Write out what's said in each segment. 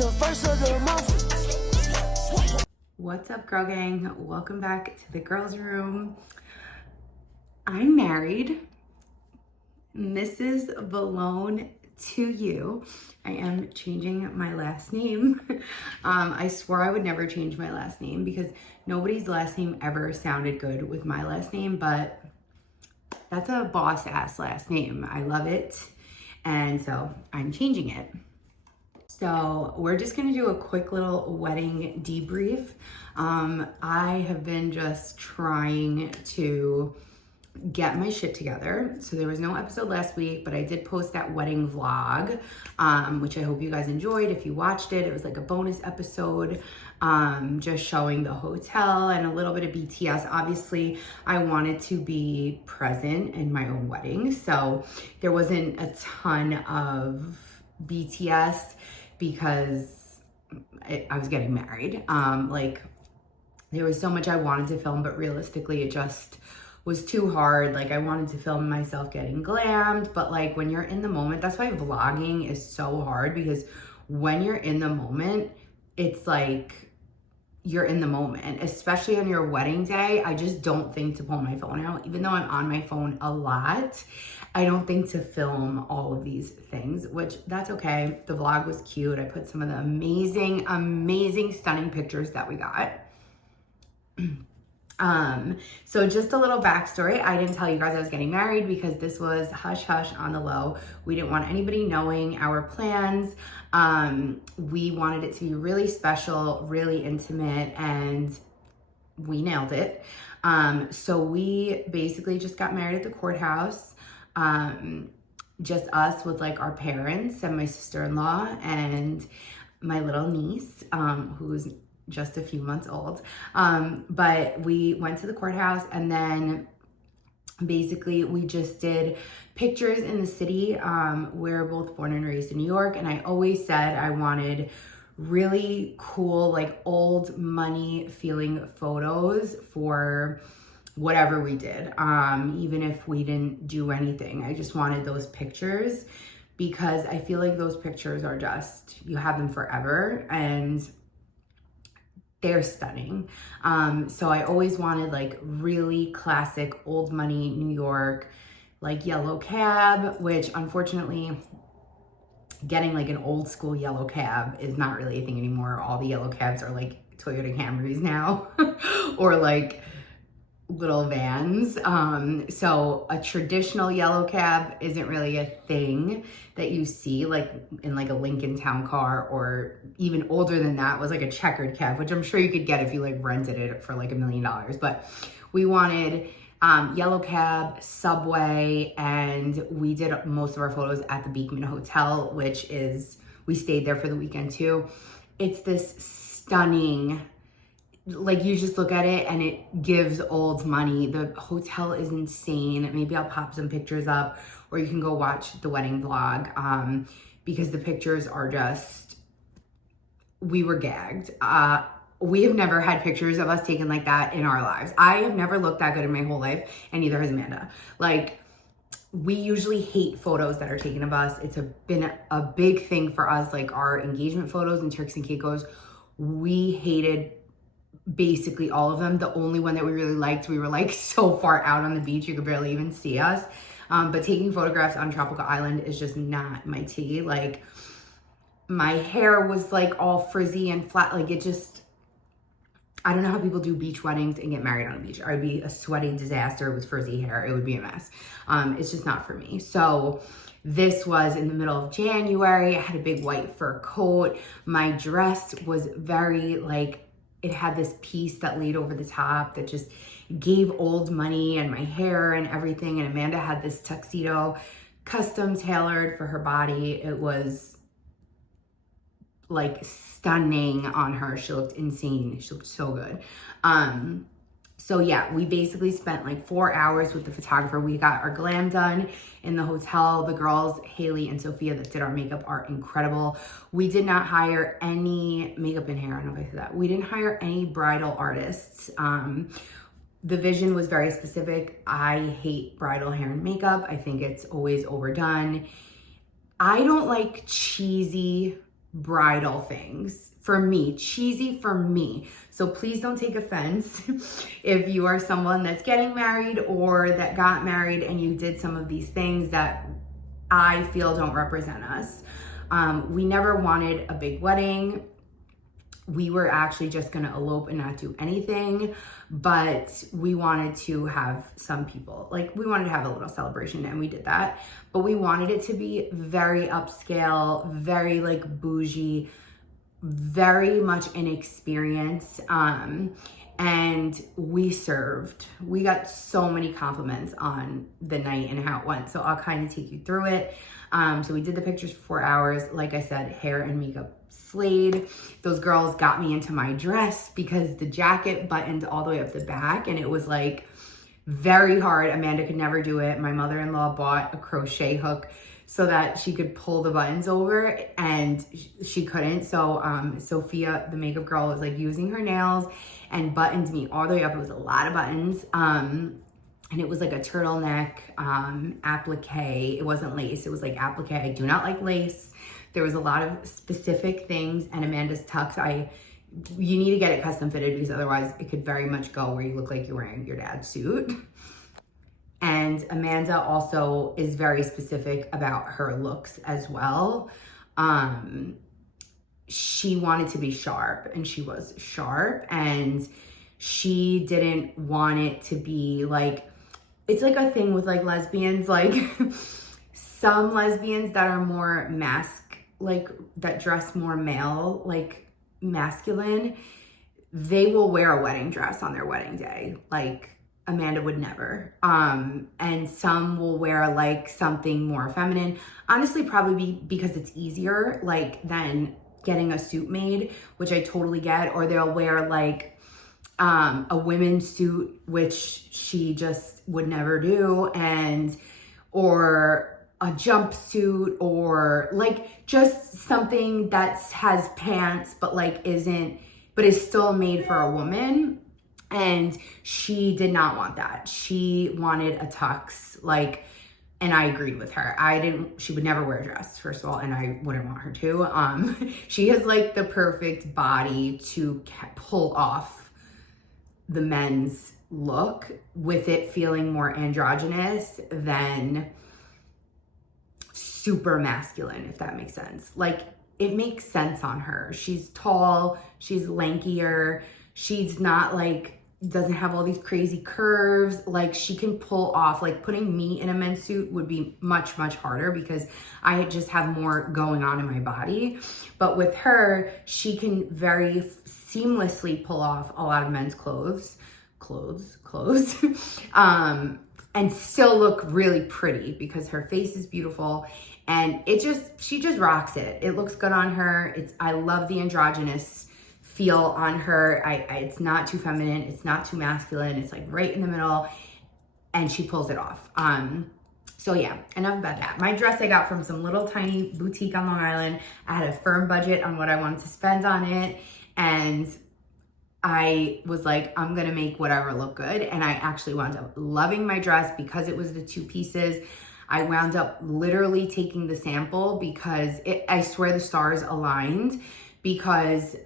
the first of the month. What's up, girl gang? Welcome back to the girls' room. I'm married. Mrs. Valone to you. I am changing my last name. I swore I would never change my last name because nobody's last name ever sounded good with my last name, but that's a boss ass last name. I love it. And so I'm changing it. So we're just gonna do a quick little wedding debrief. I have been just trying to get my shit together. So there was no episode last week, but I did post that wedding vlog, which I hope you guys enjoyed. If you watched it, it was like a bonus episode, just showing the hotel and a little bit of BTS. Obviously, I wanted to be present in my own wedding, so there wasn't a ton of BTS because I was getting married. Like, there was so much I wanted to film, but realistically, it just was too hard. Like, I wanted to film myself getting glammed, but like when you're in the moment, that's why vlogging is so hard, because when you're in the moment, it's like you're in the moment, especially on your wedding day. I just don't think to pull my phone out, even though I'm on my phone a lot. I don't think to film all of these things, which that's okay. The vlog was cute. I put some of the amazing, stunning pictures that we got. So just a little backstory. I didn't tell you guys I was getting married because this was hush hush on the low. We didn't want anybody knowing our plans. We wanted it to be really special, really intimate, and we nailed it. So we basically just got married at the courthouse. Just us with like our parents and my sister-in-law and my little niece, who's just a few months old. But we went to the courthouse, and then basically we just did pictures in the city. We're both born and raised in New York, and I always said I wanted really cool, like old money feeling photos for whatever we did. Even if we didn't do anything, I just wanted those pictures because I feel like those pictures are just, you have them forever, and they're stunning. So I always wanted like really classic old money New York, like yellow cab, which unfortunately getting like an old school yellow cab is not really a thing anymore. All the yellow cabs are like Toyota Camrys now or like little vans. So a traditional yellow cab isn't really a thing that you see like in like a Lincoln Town Car, or even older than that was like a checkered cab, which I'm sure you could get if you like rented it for like $1 million. But we wanted yellow cab, subway, and we did most of our photos at the Beekman Hotel, which is, we stayed there for the weekend too. It's this stunning, like you just look at it and it gives old money. The hotel is insane. Maybe I'll pop some pictures up, or you can go watch the wedding vlog, because the pictures are just, we were gagged. We have never had pictures of us taken like that in our lives. I have never looked that good in my whole life, and neither has Amanda. Like, we usually hate photos that are taken of us. It's been a big thing for us, like our engagement photos and Turks and Caicos. We hated basically all of them. The only one that we really liked, we were like so far out on the beach you could barely even see us. But taking photographs on tropical island is just not my tea. Like, my hair was like all frizzy and flat. Like, it just, I don't know how people do beach weddings and get married on a beach. I would be a sweaty disaster with frizzy hair. It would be a mess. It's just not for me. So this was in the middle of January. I had a big white fur coat. My dress was very like, it had this piece that laid over the top that just gave old money, and my hair and everything. And Amanda had this tuxedo custom tailored for her body. It was like stunning on her. She looked insane. She looked so good. So yeah, we basically spent like 4 hours with the photographer. We got our glam done in the hotel. The girls, Haley and Sophia, that did our makeup are incredible. We did not hire any makeup and hair. I don't know if I said that. We didn't hire any bridal artists. The vision was very specific. I hate bridal hair and makeup. I think it's always overdone. I don't like cheesy bridal things for me, cheesy for me. So please don't take offense if you are someone that's getting married or that got married and you did some of these things that I feel don't represent us. We never wanted a big wedding. We were actually just gonna elope and not do anything, but we wanted to have some people, like we wanted to have a little celebration, and we did that. But we wanted it to be very upscale, very like bougie, very much an experience. And we served. We got so many compliments on the night and how it went. So I'll kind of take you through it. So we did the pictures for 4 hours. Like I said, hair and makeup slayed. Those girls got me into my dress because the jacket buttoned all the way up the back, and it was like very hard. Amanda could never do it. My mother-in-law bought a crochet hook so that she could pull the buttons over, and she couldn't. So Sophia, the makeup girl, was like using her nails and buttoned me all the way up. It was a lot of buttons. And it was like a turtleneck applique. It wasn't lace, it was like applique. I do not like lace. There was a lot of specific things, and Amanda's tux, you need to get it custom fitted because otherwise it could very much go where you look like you're wearing your dad's suit. And Amanda also is very specific about her looks as well. She wanted to be sharp, and she was sharp, and she didn't want it to be like, it's like a thing with like lesbians, like some lesbians that are more like that dress more male, like masculine, they will wear a wedding dress on their wedding day. Like Amanda would never. And some will wear like something more feminine. Honestly, probably because it's easier, like than getting a suit made, which I totally get. Or they'll wear like a women's suit, which she just would never do, or a jumpsuit, or like just something that has pants but like is still made for a woman. And she did not want that. She wanted a tux, like, and I agreed with her. She would never wear a dress, first of all, and I wouldn't want her to. She has like the perfect body to pull off the men's look with it feeling more androgynous than super masculine, if that makes sense. Like, it makes sense on her. She's tall, she's lankier, she's not like, doesn't have all these crazy curves. Like, she can pull off, like putting me in a men's suit would be much, much harder because I just have more going on in my body. But with her, she can very seamlessly pull off a lot of men's clothes, and still look really pretty because her face is beautiful. And she just rocks it. It looks good on her. I love the androgynous feel on her. It's not too feminine, it's not too masculine, it's like right in the middle, and she pulls it off. So yeah, enough about that. My dress I got from some little tiny boutique on Long Island. I had a firm budget on what I wanted to spend on it, and I was like, I'm gonna make whatever look good. And I actually wound up loving my dress because it was the 2 pieces. I wound up literally taking the sample because I swear the stars aligned, because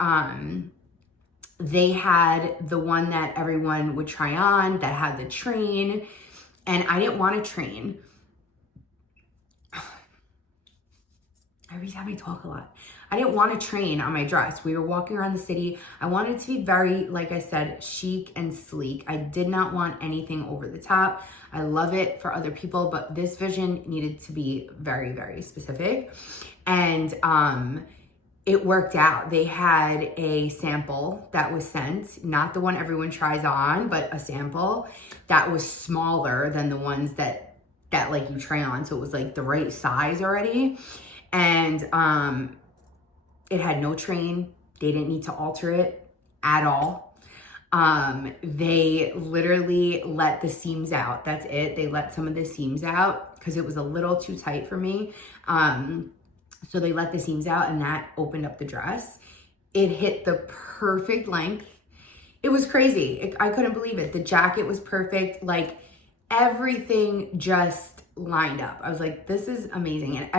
they had the one that everyone would try on that had the train, and I didn't want a train. Every time I talk a lot. I didn't want a train on my dress. We were walking around the city. I wanted it to be very, like I said, chic and sleek. I did not want anything over the top. I love it for other people, but this vision needed to be very, very specific. And it worked out. They had a sample that was sent, not the one everyone tries on, but a sample that was smaller than the ones that like you try on. So it was like the right size already. And it had no train. They didn't need to alter it at all. They literally let the seams out. That's it. They let some of the seams out because it was a little too tight for me. So they let the seams out, and that opened up the dress. It hit the perfect length. It was crazy. I couldn't believe it. The jacket was perfect. Like, everything just lined up. I was like, this is amazing. And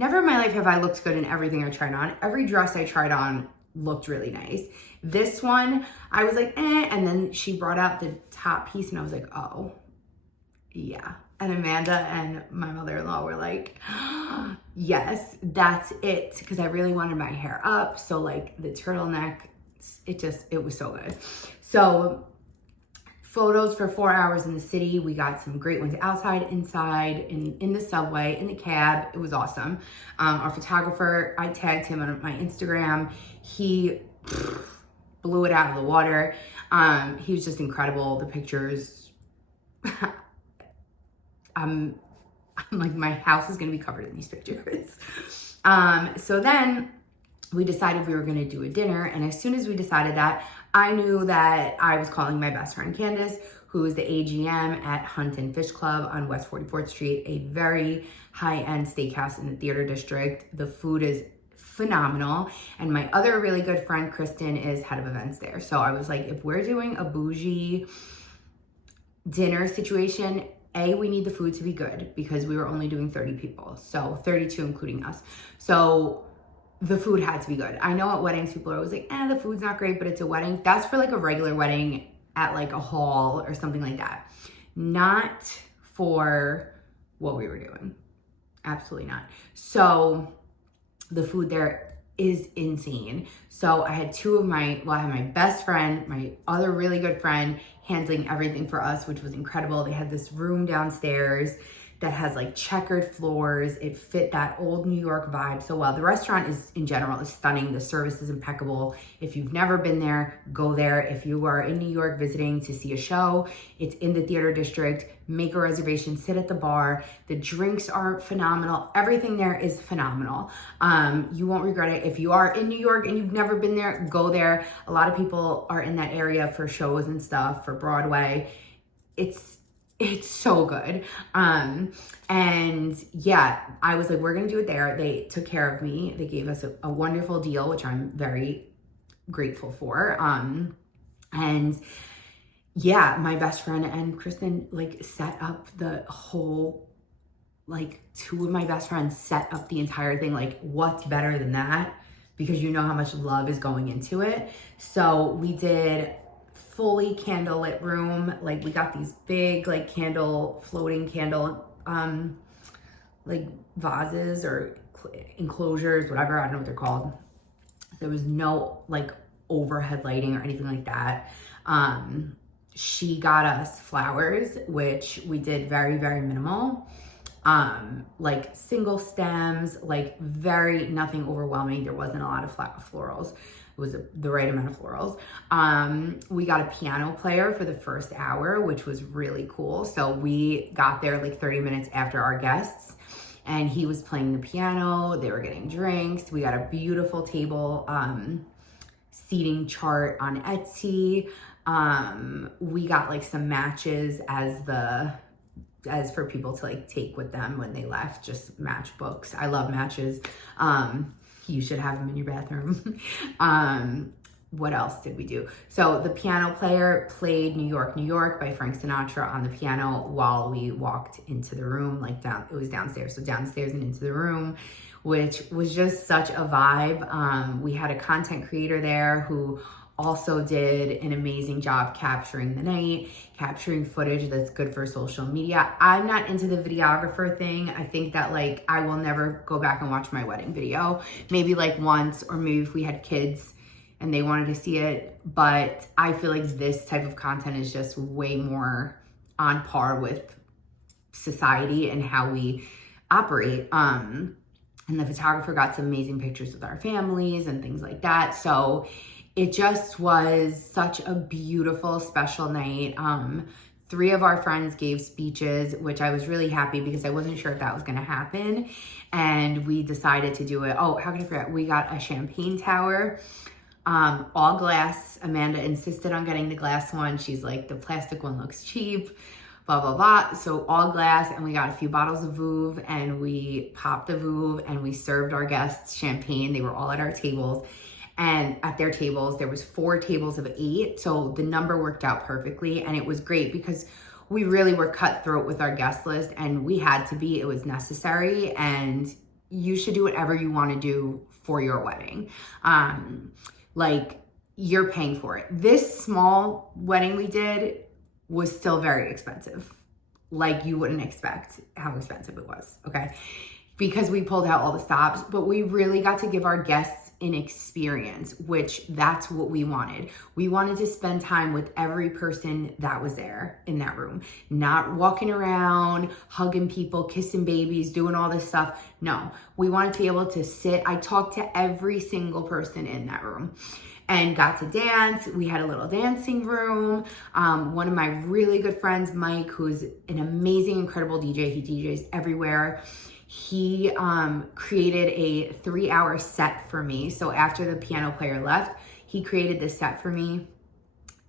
never in my life have I looked good in everything I tried on. Every dress I tried on looked really nice. This one, I was like, eh. And then she brought out the top piece and I was like, oh, yeah. And Amanda and my mother-in-law were like, yes, that's it. Because I really wanted my hair up. So like the turtleneck, it was so good. So photos for 4 hours in the city. We got some great ones outside, inside, in the subway, in the cab. It was awesome. Our photographer, I tagged him on my Instagram. He blew it out of the water. He was just incredible. The pictures, I'm like, my house is gonna be covered in these pictures. So then we decided we were gonna do a dinner. And as soon as we decided that, I knew that I was calling my best friend Candace, who is the AGM at Hunt and Fish Club on West 44th Street, a very high-end steakhouse in the theater district. The food is phenomenal. And my other really good friend, Kristen, is head of events there. So I was like, if we're doing a bougie dinner situation, we need the food to be good because we were only doing 30 people. So 32 including us. So the food had to be good. I know at weddings, people are always like, the food's not great, but it's a wedding. That's for like a regular wedding at like a hall or something like that. Not for what we were doing. Absolutely not. So the food there is insane. So I had I had my best friend, my other really good friend handling everything for us, which was incredible. They had this room downstairs that has like checkered floors. It fit that old New York vibe so well. The restaurant in general is stunning. The service is impeccable. If you've never been there, go there. If you are in New York visiting to see a show, it's in the theater district. Make a reservation, sit at the bar. The drinks are phenomenal. Everything there is phenomenal. You won't regret it. If you are in New York and you've never been there, go there. A lot of people are in that area for shows and stuff, for Broadway. It's so good. And yeah, I was like, we're going to do it there. They took care of me. They gave us a wonderful deal, which I'm very grateful for. And yeah, my best friend and Kristen like set up the whole, like two of my best friends set up the entire thing. Like what's better than that? Because you know how much love is going into it. So we did fully candlelit room. Like we got these big like floating candle like vases or enclosures, whatever, I don't know what they're called. There was no like overhead lighting or anything like that. She got us flowers, which we did very, very minimal. Like single stems, like nothing overwhelming. There wasn't a lot of florals. It was the right amount of florals. We got a piano player for the first hour, which was really cool. So we got there like 30 minutes after our guests and he was playing the piano. They were getting drinks. We got a beautiful table, seating chart on Etsy. We got like some matches as for people to like take with them when they left, just matchbooks. I love matches. You should have them in your bathroom. What else did we do? So the piano player played New York, New York by Frank Sinatra on the piano while we walked into the room, it was downstairs. So downstairs and into the room, which was just such a vibe. We had a content creator there who also did an amazing job capturing the night, capturing footage that's good for social media. I'm not into the videographer thing. I think that like I will never go back and watch my wedding video. Maybe like once, or maybe if we had kids and they wanted to see it. But I feel like this type of content is just way more on par with society and how we operate. And the photographer got some amazing pictures with our families and things like that. So it just was such a beautiful, special night. 3 of our friends gave speeches, which I was really happy because I wasn't sure if that was gonna happen. And we decided to do it. Oh, how can I forget? We got a champagne tower, all glass. Amanda insisted on getting the glass one. She's like, the plastic one looks cheap, blah, blah, blah. So all glass, and we got a few bottles of Vouv, and we popped the Vouv, and we served our guests champagne. They were all at our tables. And at their tables, there was 4 tables of 8. So the number worked out perfectly. And it was great because we really were cutthroat with our guest list and we had to be, it was necessary. And you should do whatever you want to do for your wedding. Like, you're paying for it. This small wedding we did was still very expensive. Like, you wouldn't expect how expensive it was, okay? Because we pulled out all the stops, but we really got to give our guests an experience, which that's what we wanted. We wanted to spend time with every person that was there in that room, not walking around, hugging people, kissing babies, doing all this stuff. No, we wanted to be able to sit. I talked to every single person in that room and got to dance. We had a little dancing room. One of my really good friends, Mike, who's an amazing, incredible DJ, he DJs everywhere. He created a 3-hour set for me. So after the piano player left, he created this set for me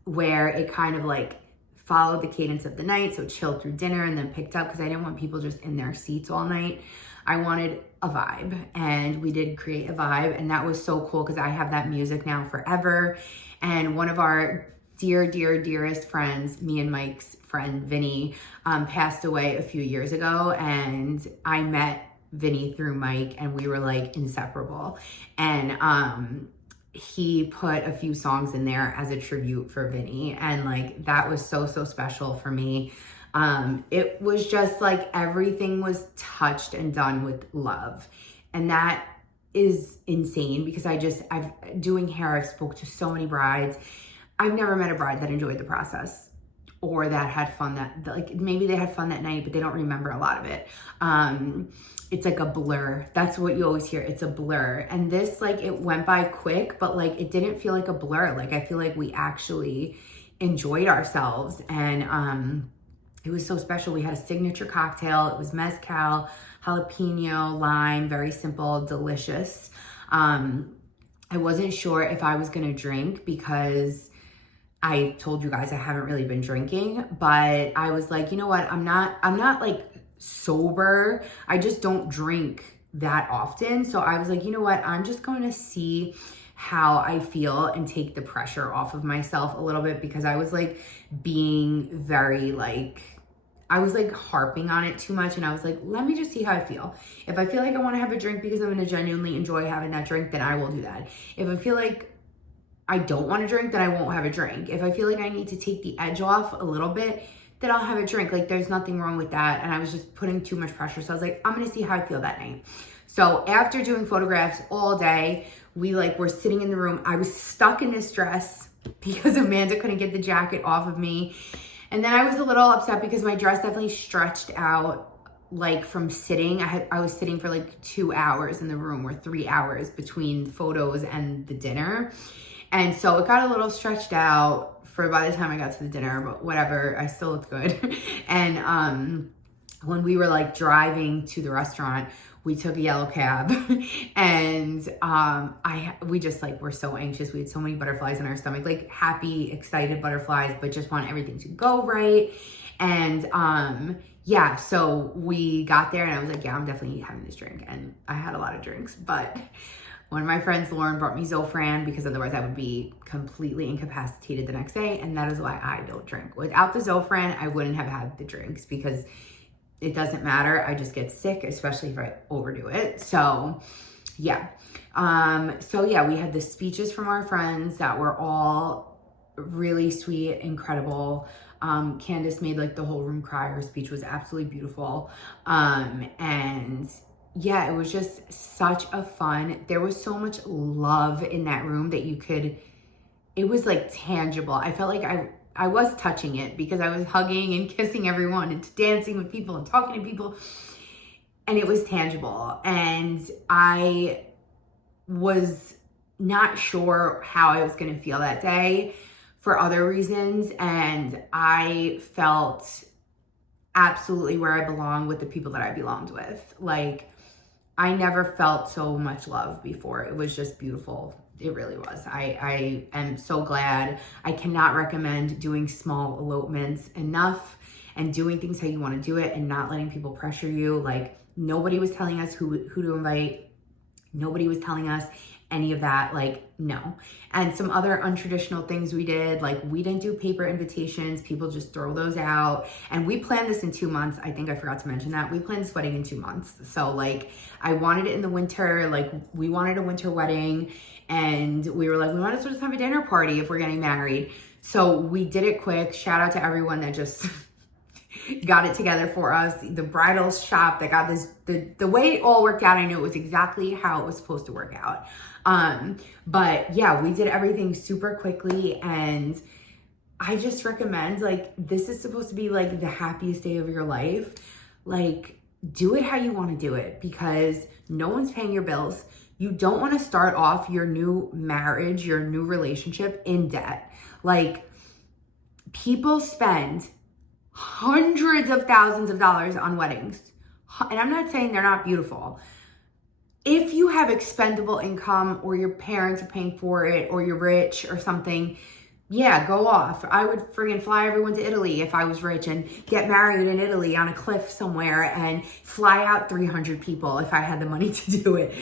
where it kind of like followed the cadence of the night. So chilled through dinner and then picked up, because I didn't want people just in their seats all night. I wanted a vibe, and we did create a vibe, and that was so cool because I have that music now forever. And one of our dearest friends, me and Mike's friend Vinny, passed away a few years ago, and I met Vinny through Mike, and we were like inseparable. And he put a few songs in there as a tribute for Vinny, and like that was so so special for me. It was just like everything was touched and done with love, and that is insane because I've doing hair, I've spoke to so many brides. I've never met a bride that enjoyed the process or that had fun, that like maybe they had fun that night, but they don't remember a lot of it. It's like a blur. That's what you always hear. It's a blur. And this, like, it went by quick, but like it didn't feel like a blur. Like, I feel like we actually enjoyed ourselves, and it was so special. We had a signature cocktail. It was mezcal, jalapeno, lime, very simple, delicious. I wasn't sure if I was gonna drink because I told you guys I haven't really been drinking, but I was like, you know what? I'm not like sober. I just don't drink that often. So I was like, you know what? I'm just going to see how I feel and take the pressure off of myself a little bit, because I was like being very like, I was like harping on it too much, and I was like, let me just see how I feel. If I feel like I want to have a drink because I'm going to genuinely enjoy having that drink, then I will do that. If I feel like I don't want to drink, then I won't have a drink. If I feel like I need to take the edge off a little bit, then I'll have a drink. Like, there's nothing wrong with that. And I was just putting too much pressure. So I was like, I'm going to see how I feel that night. So after doing photographs all day, we like were sitting in the room. I was stuck in this dress because Amanda couldn't get the jacket off of me. And then I was a little upset because my dress definitely stretched out, like from sitting. I was sitting for like 2 hours in the room, or 3 hours between photos and the dinner. And so it got a little stretched out for by the time I got to the dinner, but whatever, I still looked good. And when we were like driving to the restaurant, we took a yellow cab, and we just like were so anxious. We had so many butterflies in our stomach, like happy, excited butterflies, but just want everything to go right. And yeah, so we got there, and I was like, yeah, I'm definitely having this drink. And I had a lot of drinks, but one of my friends, Lauren, brought me Zofran because otherwise I would be completely incapacitated the next day. And that is why I don't drink. Without the Zofran, I wouldn't have had the drinks because it doesn't matter. I just get sick, especially if I overdo it. So yeah. We had the speeches from our friends that were all really sweet, incredible. Candace made like the whole room cry. Her speech was absolutely beautiful. And yeah, it was just such a fun, there was so much love in that room that it was like tangible. I felt like I was touching it because I was hugging and kissing everyone and dancing with people and talking to people, and it was tangible. And I was not sure how I was going to feel that day for other reasons, and I felt absolutely where I belong with the people that I belonged with. Like, I never felt so much love before. It was just beautiful. It really was. I am so glad. I cannot recommend doing small elopements enough, and doing things how you want to do it and not letting people pressure you. Like, nobody was telling us who to invite. Nobody was telling us any of that, like, no. And some other untraditional things we did, like we didn't do paper invitations. People just throw those out. And we planned this in 2 months. I think I forgot to mention that. We planned this wedding in 2 months. So like, I wanted it in the winter. Like, we wanted a winter wedding, and we were like, we might as well just have a dinner party if we're getting married. So we did it quick. Shout out to everyone that just got it together for us. The bridal shop that got this, the way it all worked out, I knew it was exactly how it was supposed to work out. But yeah, we did everything super quickly, and I just recommend, like, this is supposed to be like the happiest day of your life. Like, do it how you want to do it, because no one's paying your bills. You don't want to start off your new marriage, your new relationship in debt. Like, people spend hundreds of thousands of dollars on weddings. And I'm not saying they're not beautiful. If you have expendable income, or your parents are paying for it, or you're rich or something, yeah, go off. I would friggin' fly everyone to Italy if I was rich, and get married in Italy on a cliff somewhere, and fly out 300 people if I had the money to do it.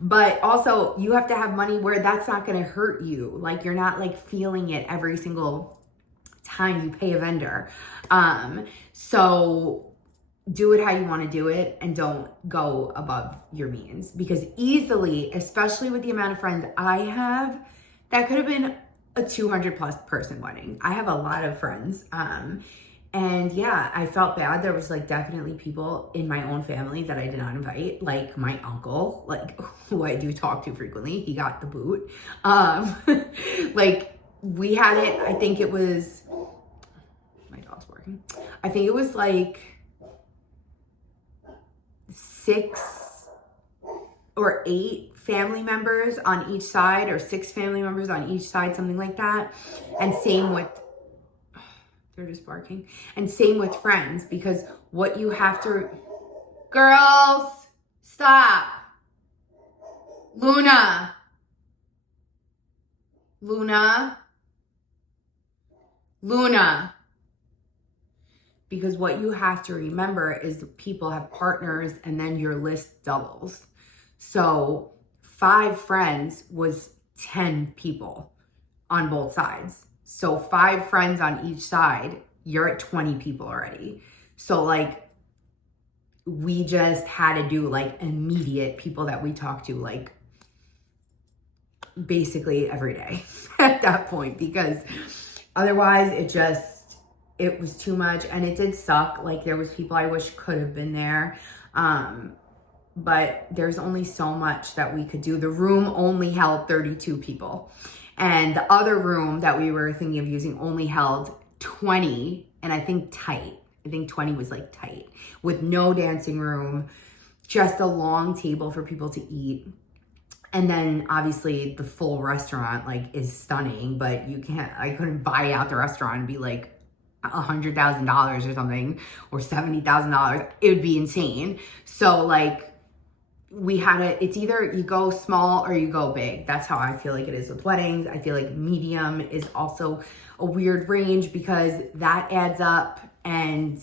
But also, you have to have money where that's not gonna hurt you. Like, you're not like feeling it every single time you pay a vendor. So do it how you want to do it, and don't go above your means, because easily, especially with the amount of friends I have, that could have been a 200 plus person wedding. I have a lot of friends. And yeah, I felt bad. There was like definitely people in my own family that I did not invite, like my uncle, like, who I do talk to frequently. He got the boot. Like, we had it, I think it was, my dog's barking. I think it was like 6 or 8 family members on each side, or 6 family members on each side, something like that. And same with, they're just barking. And same with friends, because what you have to, girls, stop. Luna. Because what you have to remember is people have partners, and then your list doubles. So 5 friends was 10 people on both sides. So 5 friends on each side, you're at 20 people already. So like, we just had to do like immediate people that we talk to, like basically every day at that point, because otherwise it was too much, and it did suck. Like, there was people I wish could have been there. But there's only so much that we could do. The room only held 32 people. And the other room that we were thinking of using only held 20, and I think tight. I think 20 was like tight, with no dancing room, just a long table for people to eat. And then obviously the full restaurant like is stunning, but I couldn't buy out the restaurant and be like $100,000 or something, or $70,000. It would be insane. So like, it's either you go small or you go big. That's how I feel like it is with weddings. I feel like medium is also a weird range, because that adds up, and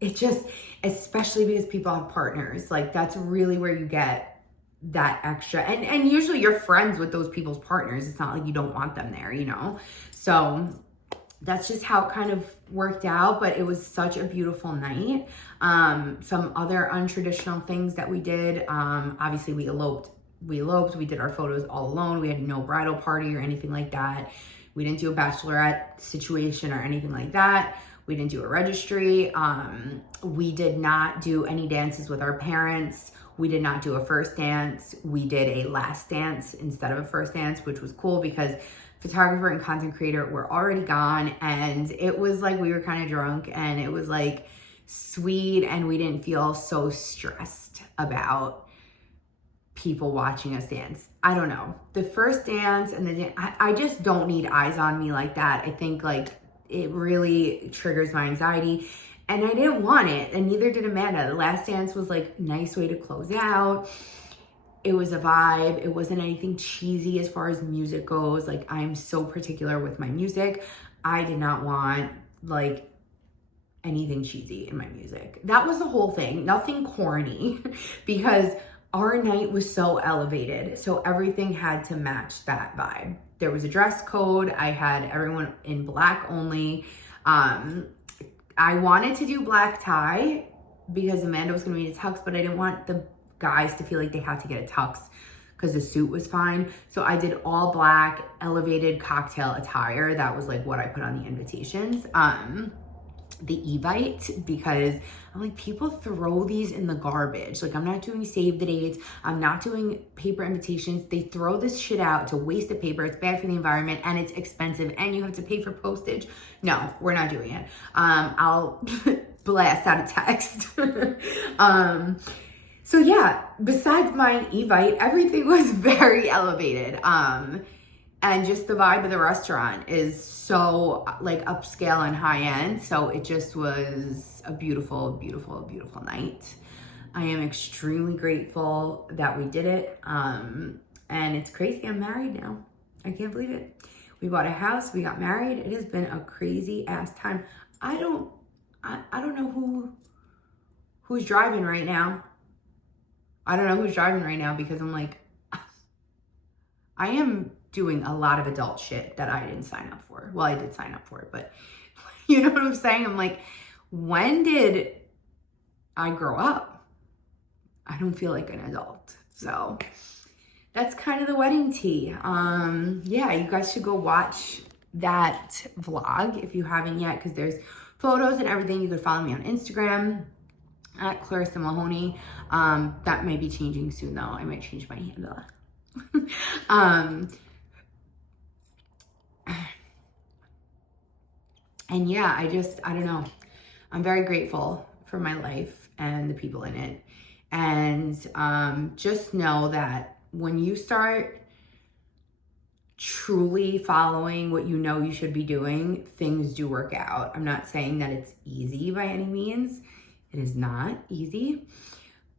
it just, especially because people have partners, like that's really where you get that extra. And usually you're friends with those people's partners. It's not like you don't want them there, you know? So that's just how it kind of worked out, but it was such a beautiful night. Some other untraditional things that we did, obviously we eloped, we did our photos all alone. We had no bridal party or anything like that. We didn't do a bachelorette situation or anything like that. We didn't do a registry. We did not do any dances with our parents. We did not do a first dance. We did a last dance instead of a first dance, which was cool because photographer and content creator were already gone, and it was like we were kind of drunk, and it was like sweet, and we didn't feel so stressed about people watching us dance. I don't know. The first dance and I just don't need eyes on me like that. I think like it really triggers my anxiety, and I didn't want it, and neither did Amanda. The last dance was like a nice way to close out. It was a vibe. It wasn't anything cheesy as far as music goes. Like, I'm so particular with my music. I did not want like anything cheesy in my music. That was the whole thing. Nothing corny, because our night was so elevated. So everything had to match that vibe. There was a dress code. I had everyone in black only. I wanted to do black tie because Amanda was going to be in a tux, but I didn't want the guys to feel like they had to get a tux because the suit was fine. So I did all black, elevated cocktail attire. That was like what I put on the invitations. The Evite, because I'm like, people throw these in the garbage. Like, I'm not doing save the dates. I'm not doing paper invitations. They throw this shit out. It's a waste of paper. It's bad for the environment and it's expensive and you have to pay for postage. No, we're not doing it. I'll blast out a text. So yeah, besides my Evite, everything was very elevated. And just the vibe of the restaurant is so like upscale and high end. So it just was a beautiful, beautiful, beautiful night. I am extremely grateful that we did it. And it's crazy. I'm married now. I can't believe it. We bought a house. We got married. It has been a crazy ass time. I don't know who's driving right now. I don't know who's driving right now because I'm like, I am doing a lot of adult shit that I didn't sign up for. Well, I did sign up for it, but you know what I'm saying? I'm like, when did I grow up? I don't feel like an adult. So that's kind of the wedding tea. Yeah, you guys should go watch that vlog if you haven't yet, because there's photos and everything. You could follow me on Instagram at Clarissa Mahoney. That may be changing soon though. I might change my handle. And yeah, I don't know. I'm very grateful for my life and the people in it. And just know that when you start truly following what you know you should be doing, things do work out. I'm not saying that it's easy by any means. It is not easy.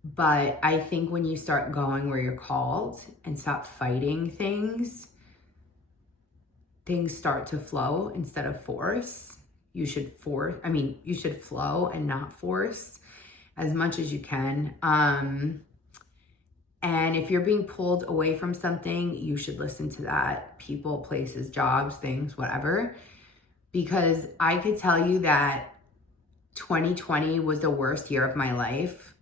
But I think when you start going where you're called and stop fighting things start to flow instead of force. You should flow and not force as much as you can. And if you're being pulled away from something, you should listen to that. People, places, jobs, things, whatever. Because I could tell you that 2020 was the worst year of my life.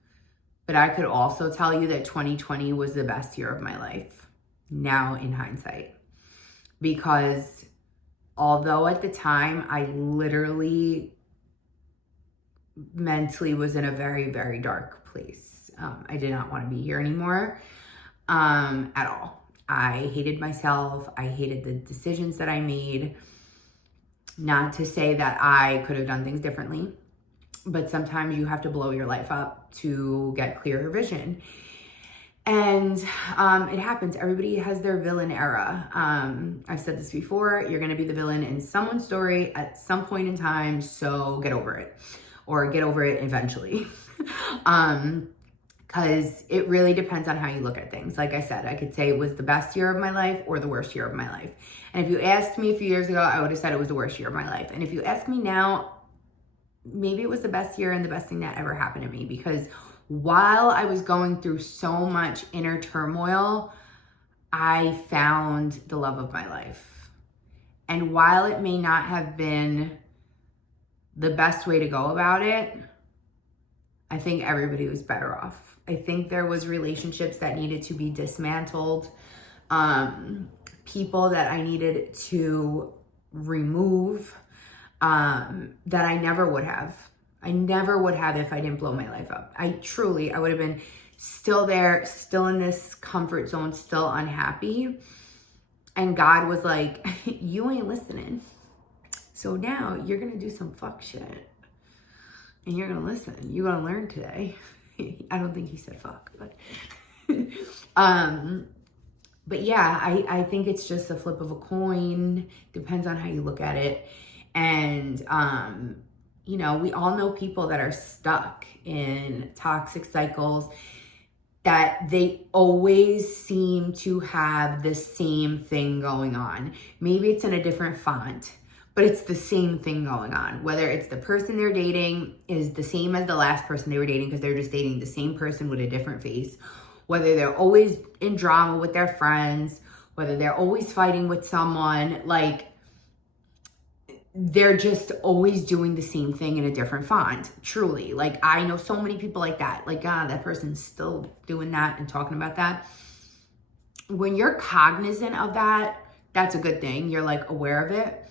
But I could also tell you that 2020 was the best year of my life, now in hindsight. Because although at the time I literally mentally was in a very, very dark place. I did not want to be here anymore at all. I hated myself. I hated the decisions that I made. Not to say that I could have done things differently, but sometimes you have to blow your life up to get clearer vision. And it happens. Everybody has their villain era. I've said this before. You're going to be the villain in someone's story at some point in time. So get over it, or get over it eventually. Because it really depends on how you look at things. Like I said, I could say it was the best year of my life or the worst year of my life. And if you asked me a few years ago, I would have said it was the worst year of my life. And if you ask me now, maybe it was the best year and the best thing that ever happened to me, because while I was going through so much inner turmoil, I found the love of my life. And while it may not have been the best way to go about it, I think everybody was better off. I think there was relationships that needed to be dismantled, people that I needed to remove, that I never would have. I never would have if I didn't blow my life up. I would have been still there, still in this comfort zone, still unhappy. And God was like, you ain't listening. So now you're going to do some fuck shit. And you're going to listen. You're going to learn today. I don't think he said fuck, but but yeah, I think it's just a flip of a coin. Depends on how you look at it. And you know, we all know people that are stuck in toxic cycles, that they always seem to have the same thing going on. Maybe it's in a different font, but it's the same thing going on. Whether it's the person they're dating is the same as the last person they were dating because they're just dating the same person with a different face, whether they're always in drama with their friends, whether they're always fighting with someone, like they're just always doing the same thing in a different font. Truly. Like I know so many people like that. Like, that person's still doing that and talking about that. When you're cognizant of that, that's a good thing. You're like aware of it,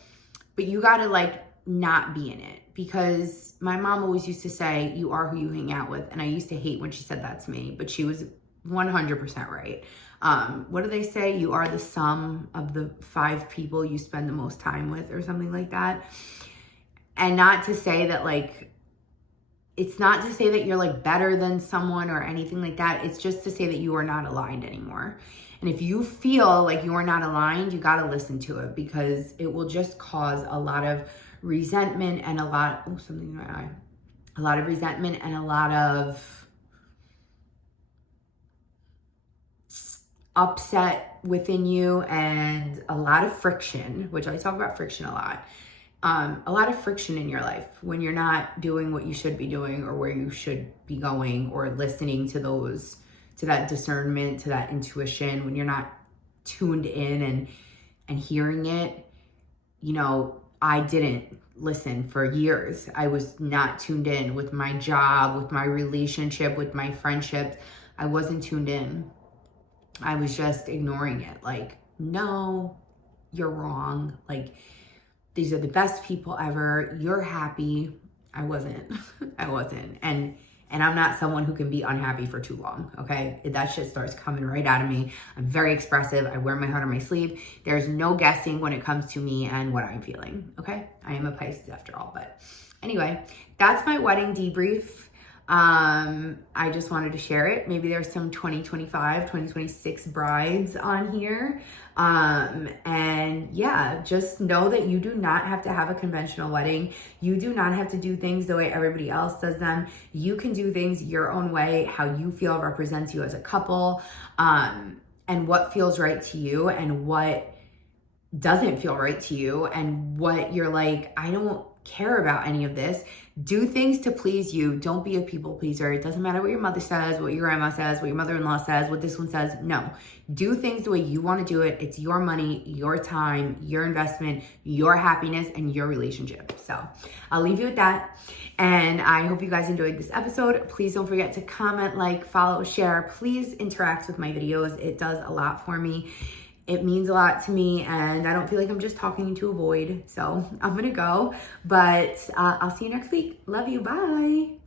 but you got to like not be in it, because my mom always used to say, you are who you hang out with. And I used to hate when she said that to me, but she was 100% right. What do they say? You are the sum of the 5 people you spend the most time with, or something like that. And not to say that like, it's not to say that you're like better than someone or anything like that. It's just to say that you are not aligned anymore. And if you feel like you are not aligned, you got to listen to it, because it will just cause a lot of resentment and a lot of resentment and a lot of upset within you, and a lot of friction, which I talk about friction a lot. A lot of friction in your life when you're not doing what you should be doing, or where you should be going, or listening to that discernment, to that intuition, when you're not tuned in and hearing it. You know, I didn't listen for years. I was not tuned in with my job, with my relationship, with my friendships. I wasn't tuned in. I was just ignoring it. Like, no, you're wrong. Like, these are the best people ever. You're happy. I wasn't. I wasn't. And I'm not someone who can be unhappy for too long, okay? That shit starts coming right out of me. I'm very expressive. I wear my heart on my sleeve. There's no guessing when it comes to me and what I'm feeling, okay? I am a Pisces after all. But anyway, that's my wedding debrief. I just wanted to share it. Maybe there's some 2025, 2026 brides on here. And yeah, just know that you do not have to have a conventional wedding. You do not have to do things the way everybody else does them. You can do things your own way, how you feel represents you as a couple, and what feels right to you and what doesn't feel right to you, and what you're like, I don't care about any of this. Do things to please you. Don't be a people pleaser. It doesn't matter what your mother says, what your grandma says, what your mother-in-law says, what this one says. No, do things the way you want to do it. It's your money, your time, your investment, your happiness, and your relationship. So I'll leave you with that. And I hope you guys enjoyed this episode. Please don't forget to comment, like, follow, share. Please interact with my videos. It does a lot for me. It means a lot to me, and I don't feel like I'm just talking to a void. So I'm gonna go, but I'll see you next week. Love you. Bye.